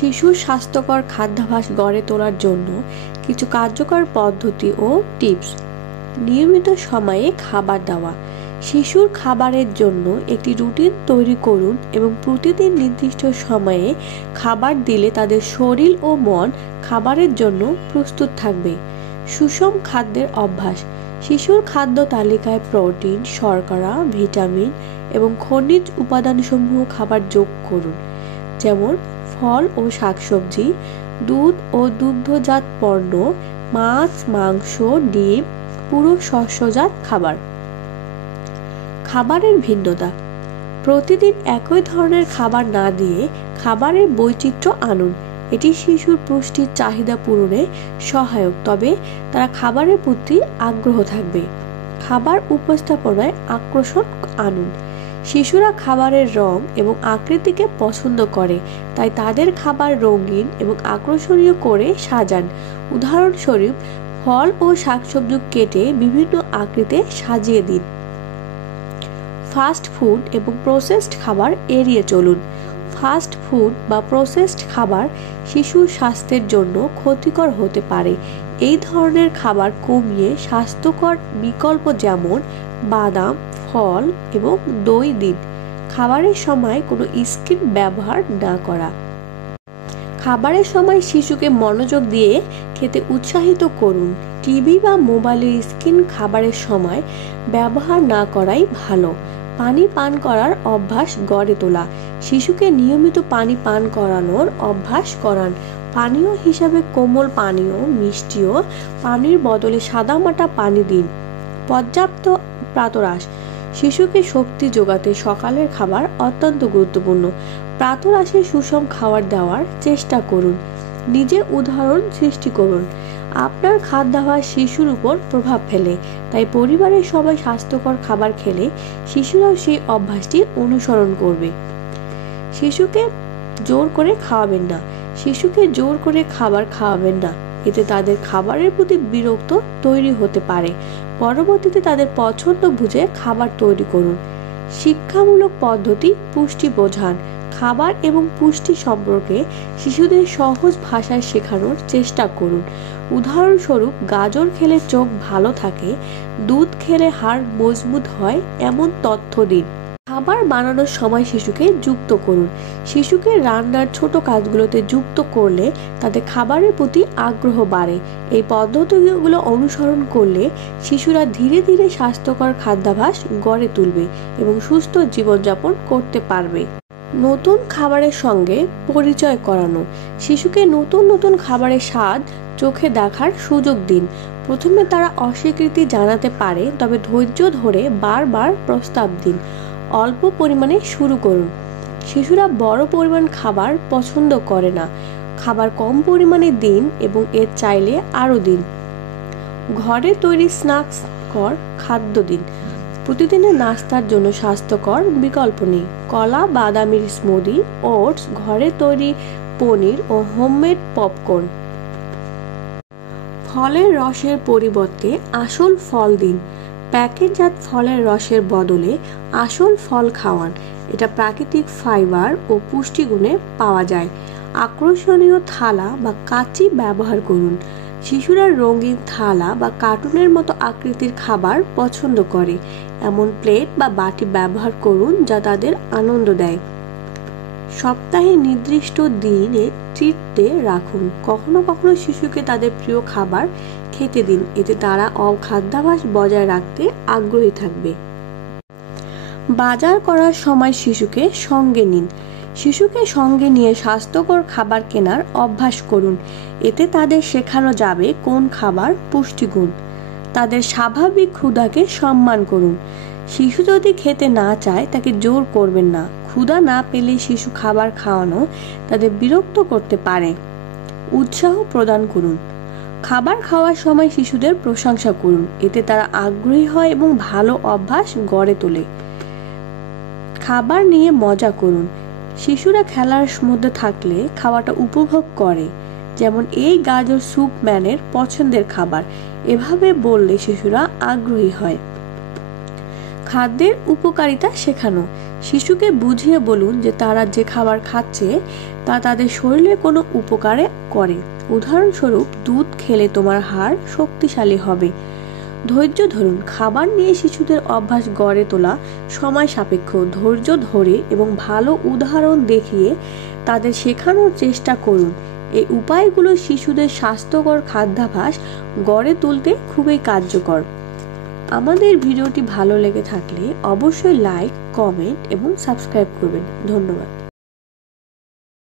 শিশুর স্বাস্থ্যকর খাদ্যাভ্যাস গড়ে তোলার জন্য কিছু কার্যকর পদ্ধতি ও টিপস। নিয়মিত সময়ে খাবার দেওয়া। শিশুর খাবারের জন্য একটি রুটিন তৈরি করুন এবং প্রতিদিন নির্দিষ্ট সময়ে খাবার দিলে তাদের শরীর ও মন খাবারের জন্য প্রস্তুত থাকবে। সুষম খাদ্যের অভ্যাস। শিশুর খাদ্য তালিকায় প্রোটিন, শর্করা, ভিটামিন এবং খনিজ উপাদানসমূহ খাবার যোগ করুন, যেমন ফল ও শাকসবজি, দুধ ও দুগ্ধজাত পণ্য, মাছ, মাংস, ডিম, পুরো শস্যজাত খাবার। খাবারের ভিন্নতা। প্রতিদিন একই ধরনের খাবার না দিয়ে খাবারের বৈচিত্র্য আনুন। এটি শিশুর পুষ্টির চাহিদা পূরণে সহায়ক, তবে তারা খাবারের প্রতি আগ্রহ থাকবে। খাবার উপস্থাপনায় আকর্ষণ আনুন। শিশুরা খাবারের রং এবং আকৃতিকে পছন্দ করে, তাই তাদের খাবার রঙিন এবং আকর্ষণীয় করে সাজান। উদাহরণস্বরূপ, ফল ও শাকসবজি কেটে বিভিন্ন আকৃতিতে সাজিয়ে দিন। ফাস্ট ফুড এবং প্রসেসড খাবার এড়িয়ে চলুন। ফাস্ট ফুড বা প্রসেসড খাবার শিশুর স্বাস্থ্যের জন্য ক্ষতিকর হতে পারে। এই ধরনের খাবার কমিয়ে স্বাস্থ্যকর বিকল্প যেমন বাদাম, ফল এবং দই দিন। খাবারের সময় কোনো স্ক্রিন ব্যবহার না করা। খাবারের সময় শিশুকে মনোযোগ দিয়ে খেতে উৎসাহিত করুন। টিভি বা মোবাইলের স্ক্রিন খাবারের সময় ব্যবহার না করাই ভালো। পানি পান করার অভ্যাস গড়ে তোলা। শিশুকে নিয়মিত পানি পান করানোর অভ্যাস করান। পানীয় হিসাবে কোমল পানীয়, মিষ্টিও পানির বদলে সাদামাটা পানি দিন। পর্যাপ্ত প্রাতরাশ। শিশুকে শক্তি যোগাতে সকালের খাবার অত্যন্ত গুরুত্বপূর্ণ। প্রাতরাশে সুষম খাবার দেওয়ার চেষ্টা করুন। নিজে উদাহরণ সৃষ্টি করুন। আপনার খাদ্যাভ্যাস শিশুর উপর প্রভাব ফেলে, তাই পরিবারের সবাই স্বাস্থ্যকর খাবার খেলে শিশুরাও সেই অভ্যাসটি অনুসরণ করবে। শিশুকে জোর করে খাওয়াবেন না। শিশুকে জোর করে খাবার খাওয়াবেন না, এতে তাদের খাবারের প্রতি বিরক্ত তৈরি হতে পারে। পরবর্তীতে তাদের পছন্দ বুঝে খাবার তৈরি করুন। শিক্ষামূলক পদ্ধতি পুষ্টি বোঝান। খাবার এবং পুষ্টি সম্পর্কে শিশুদের সহজ ভাষায় শেখানোর চেষ্টা করুন। উদাহরণস্বরূপ, গাজর খেলে চোখ ভালো থাকে, দুধ খেলে হাড় মজবুত হয় এমন তথ্য দিন। খাবার বানানোর সময় শিশুকে যুক্ত করুন। শিশুকে রান্নার ছোট কাজগুলোতে যুক্ত করলে তাদের খাবারের প্রতি আগ্রহ বাড়ে। এই পদ্ধতিগুলো অনুসরণ করলে শিশুরা ধীরে ধীরে স্বাস্থ্যকর খাদ্যাভ্যাস গড়ে তুলবে এবং সুস্থ জীবনযাপন করতে পারবে। নতুন খাবারের সঙ্গে পরিচয় করানো। শিশুকে নতুন নতুন খাবারের স্বাদ চোখে দেখার সুযোগ দিন। প্রথমে তারা অস্বীকৃতি জানাতে পারে, তবে ধৈর্য ধরে বারবার প্রস্তাব দিন। অল্প পরিমাণে শুরু করুন। শিশুরা বড় পরিমাণ খাবার পছন্দ করে না। খাবার কম পরিমাণে দিন এবং এর চাইলে আরও দিন। ঘরে তৈরি স্ন্যাক্সকর খাদ্য দিন। প্রতিদিনের নাস্তার জন্য স্বাস্থ্যকর বিকল্প নেই। কলা, বাদামের স্মুদি, ওটস, ঘরে তৈরি পনির ও হোমমেড পপকর্ন। ফলের রসের পরিবর্তে আসল ফল দিন। প্যাকেটজাত ফলের রসের বদলে আসল ফল খাওয়ান। এটা প্রাকৃতিক ফাইবার ও পুষ্টিগুণে পাওয়া যায়। আকর্ষণীয় থালা বা কাঁচি ব্যবহার করুন। শিশুরা রঙিন থালা বা কার্টুনের মতো আকৃতির খাবার পছন্দ করে। এমন প্লেট বা বাটি ব্যবহার করুন যা তাদের আনন্দ দেয়। সপ্তাহে নির্দিষ্ট দিনে ট্রিট ডে রাখুন। কখনো কখনো শিশুকে তাদের প্রিয় খাবার খেতে দিন, এতে তারা খাদ্যাভ্যাস বজায় রাখতে আগ্রহী থাকবে। বাজার করার সময় শিশুকে সঙ্গে নিন। শিশুকে সঙ্গে নিয়ে স্বাস্থ্যকর খাবার কেনার অভ্যাস করুন। এতে তাদের শেখানো যাবে কোন খাবার পুষ্টিগুণ। তাদের স্বাভাবিক ক্ষুধাকে সম্মান করুন। শিশু যদি খেতে না চায় তাকে জোর করবেন না। ক্ষুধা না পেলে শিশু খাবার খাওয়ানো তাদের বিরক্ত করতে পারে। উৎসাহ প্রদান করুন। খাবার খাওয়ার সময় শিশুদের প্রশংসা করুন, এতে তারা আগ্রহী হয় এবং ভালো অভ্যাস গড়ে তোলে। খাবার নিয়ে মজা করুন। শিশুরা খেলার মধ্যে থাকলে খাওয়াটা উপভোগ করে, যেমন এই গাজর স্যুপ ম্যানের পছন্দের খাবার। এভাবে বললে শিশুরা আগ্রহী হয়। খাদ্যের উপকারিতা শেখানো। শিশুকে বুঝিয়ে বলুন যে তারা যে খাবার খাচ্ছে তা তাদের শরীরে কোনো উপকারে করে। উদাহরণস্বরূপ, দুধ খেলে তোমার হাড় শক্তিশালী হবে। ধৈর্য ধরুন। খাবার নিয়ে শিশুদের অভ্যাস গড়ে তোলা সময় সাপেক্ষ। ধৈর্য ধরে এবং ভালো উদাহরণ দেখিয়ে তাদের শেখানোর চেষ্টা করুন। এই উপায়গুলো শিশুদের স্বাস্থ্যকর খাদ্যাভ্যাস গড়ে তুলতে খুবই কার্যকর। আমাদের ভিডিওটি ভালো লেগে থাকলে অবশ্যই লাইক, কমেন্ট এবং সাবস্ক্রাইব করবেন। ধন্যবাদ।